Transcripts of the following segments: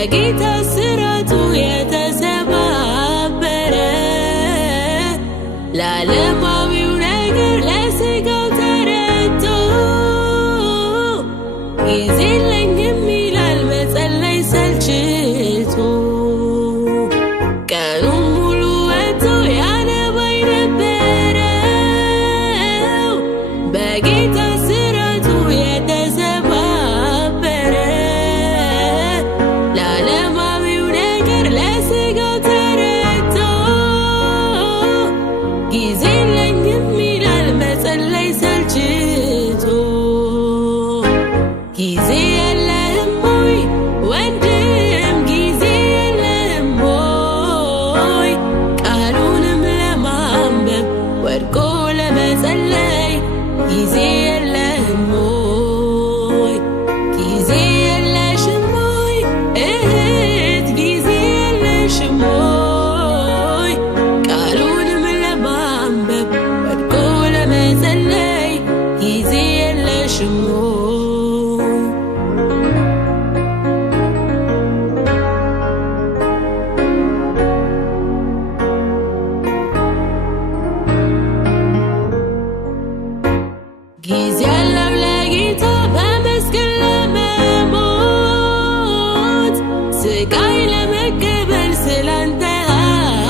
በጌታ ስራቱ የተሰባበረ ለዓለማዊው ነገር ለሥጋው ተረድቶ ጊዜ የለኝም ይላል መጸለይ ሰልችቶ ቀኑን ሙሉ ወጥቶ ያነባይ ነበረው በጌታ ስራቱ የተሰባበረ ለዓለማዊው ነገር ለሥጋው ተረድቶ ጊዜ የለኝም ይላል መጸለይ ሰልችቶ ጊዜ የለህም ሆይ ወንድም ጊዜ የለህም ሆይ ቃሉንም ለማንበብ ወድቆ ለመጸለይ ጊዜ የለህም ሆይ ጊዜ የለሽም ሆይ እህት ጊዜ የለሽም ሆይ ቃሉንም ለማንበብ ወድቆ ለመጸለይ ጊዜ የለሽም ሆይ ጊዜ ያለው ለጌታ በመስቀል ለመሞት ስቃይ ለመቀበል ስላንተ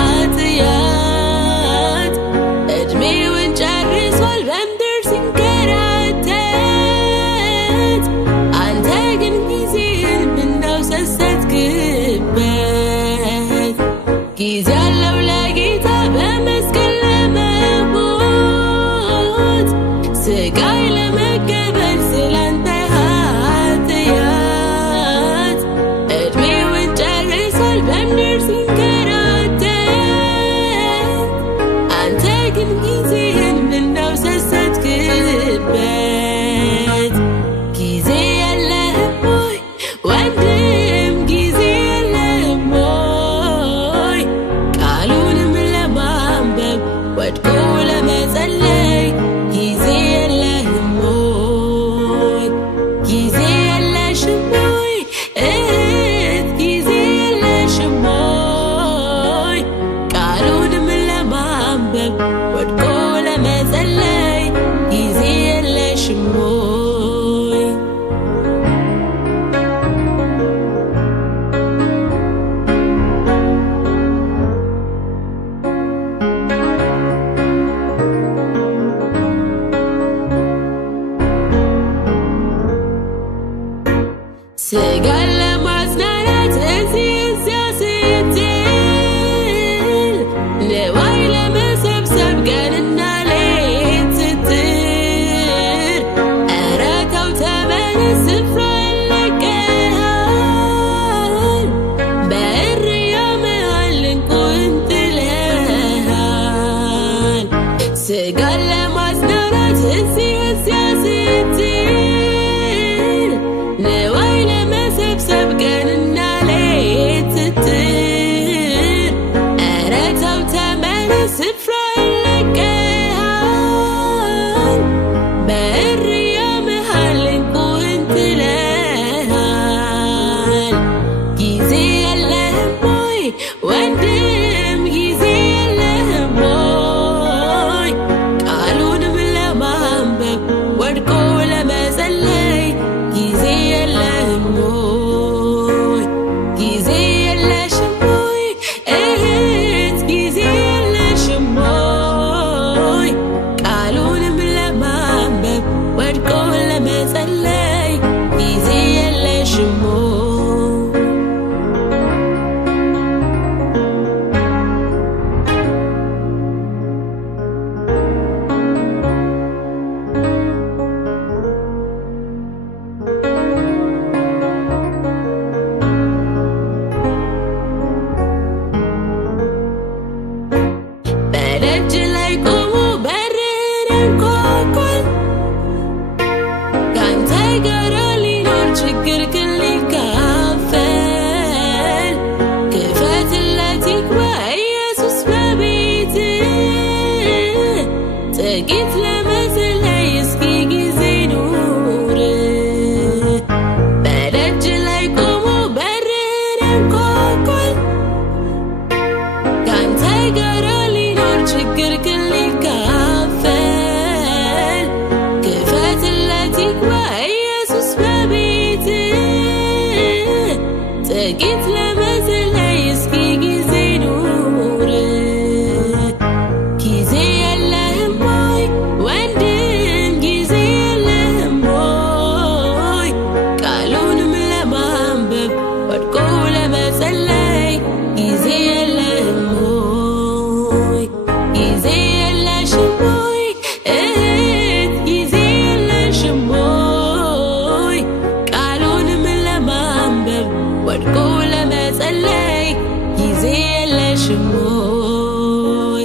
ኃጢአት ዕድሜውን ጨርሷል በምድር ሲንከራተት አንተ ግን ጊዜህን ምነው ሰሰትክበት ጊዜ ያለው ለጌታ በመስቀል ለመሞት ስቃይ ለመቀበል ስላንተ ኃጢአት ዕድሜውን ጨርሷል በምድር ሲንከራተት አንተ ግን ጊዜህን ምነው ሰሰትክበት ጊዜ የለህም ሆይ ወንድም ጊዜ የለህም ሆይ ቃሉንም ለማንበብ ወድቆ ለመጸለይ ጊዜ የለህም ሆይ ጊዜ የለሽም ሆይ እህት ጊዜ የለሽም ሆይ ቃሉንም ለማንበብ ወድቆ ለመጸለይ ጊዜ የለሽም ሆይ ሥጋን ለማጽናናት እዚህ እዚያ ስትል ንዋይ ለመሰብሰብ ቀንና ሌት ስትል ኧረ ተው ተመለስ ስፍራህን ለቀሃል በእርያ መሃል ዕንቁን ጥለሃል ሥጋን ለማጽናናት እዚህ እዚያ ስትል ንዋይ ለመሰብሰብ ቀንና ሌት ስትል ኧረ ተው ተመለስ ስፍራህን ለቀሃል በእርያ መሃል ዕንቁን ጥለሃል ጊዜ የለህም ሆይ ወንድም ጊዜ የለህም ሆይ ቃሉንም ለማንበብ ወድቆ ለመጸለይ ጊዜ የለህም ሆይ ጊዜ የለሽም ሆይ እህት ጊዜ የለሽም ሆይ ቃሉንም ለማንበብ ወድቆ ለመጸለይ ጊዜ የለሽም ሆይ ጥቂት ለመጸለይ እስኪ ጊዜ ኑር ጊዜ የለህም ወይ ወንድም ጊዜ የለህም ወይ ቃሉንም ለማንበብ ወድቆ ለመጸለይ ጊዜ የለህም ወይ ጊዜ የለሽም ወይ እህት ጊዜ የለሽም ወይ ቃሉንም ለማንበብ ወድቆ ለመጸለይ ጊዜ የለሽም ወይ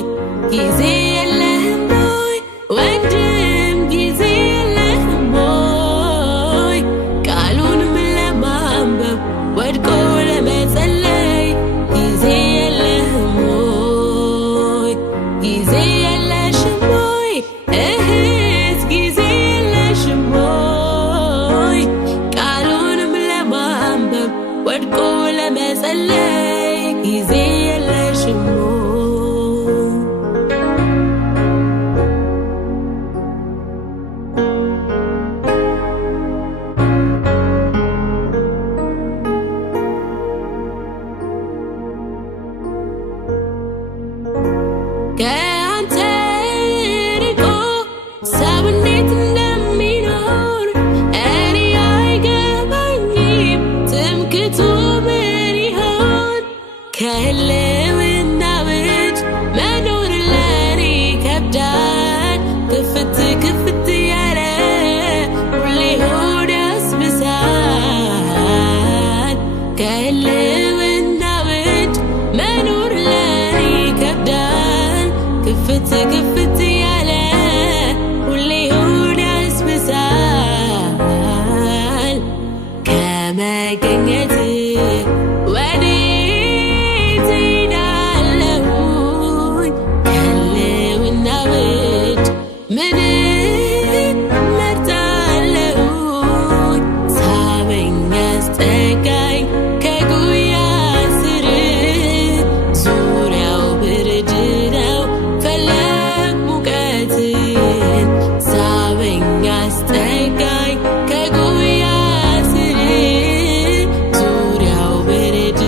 ጊዜ የለህም ወይ ወንድም ጊዜ የለህም ወይ ቃሉንም ለማንበብ ወድቆ ለመጸለይ ጊዜ የለህም ወይ ጊዜ የለሽም ወይ እህት ጊዜ የለሽም ወይ ቃሉንም ለማንበብ ወድቆ ለመጸለይ ጊዜ የለሽም ወይ ከአንተ ርቆ ሰው እንዴት እንደሚኖር እኔ አይገባኝም። ትምክህቱ ምን ይሆን? ከህልውና ውጭ መኖር ለኔ ይከብዳል። ክፍት ክፍት ያለ ሁሌ ሆድ ያስብሳል። ከህልውና ውጭ መኖር ለኔ ይከብዳል። ክፍት ክፍት ያለ ሁሌ ሆድ ያስብሳል። ከመገኘት ወዴት እሄዳለሁኝ? ከህልውና ውጭ ምን እመርጣለሁኝ? ሳበኝ አስጠጋኝ ከጉያ ስር ዙሪያው ብርድ ነው ፈለግ ሙቀትን ሳበኝ አስጠጋኝ ከጉያ ስር ዙሪያው ብርድ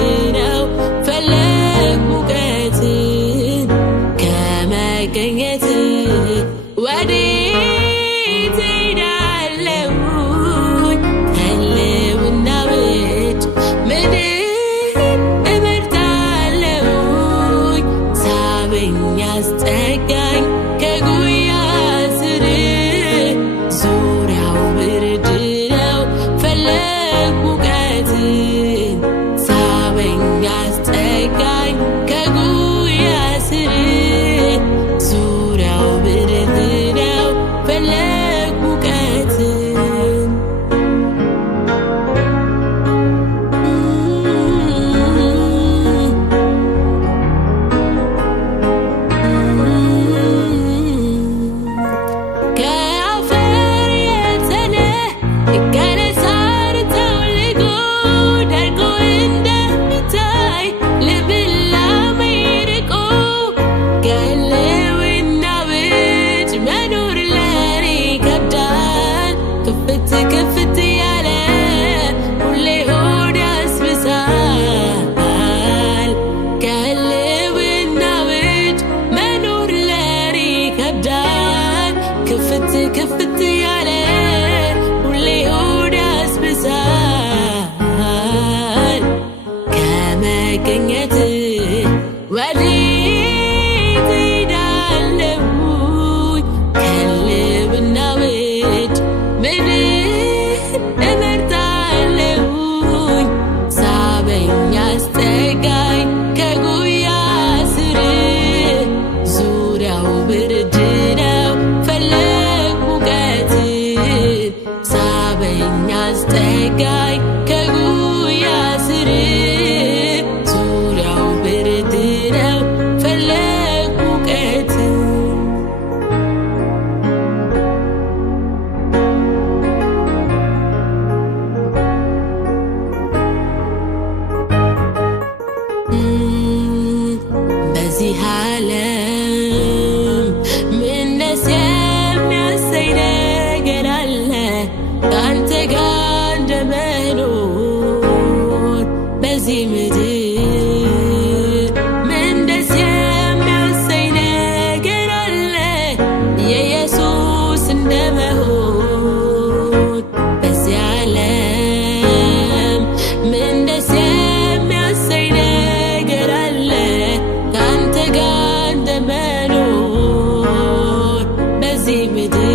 በዚህ ምድር ምን ደስ የሚያሰኝ ነገር አለ የኢየሱስ እንደመሆን በዚህ ዓለም ምን ደስ የሚያሰኝ ነገር አለ ካንተ ጋር እንደመኖር በዚህ ምድር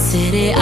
Sere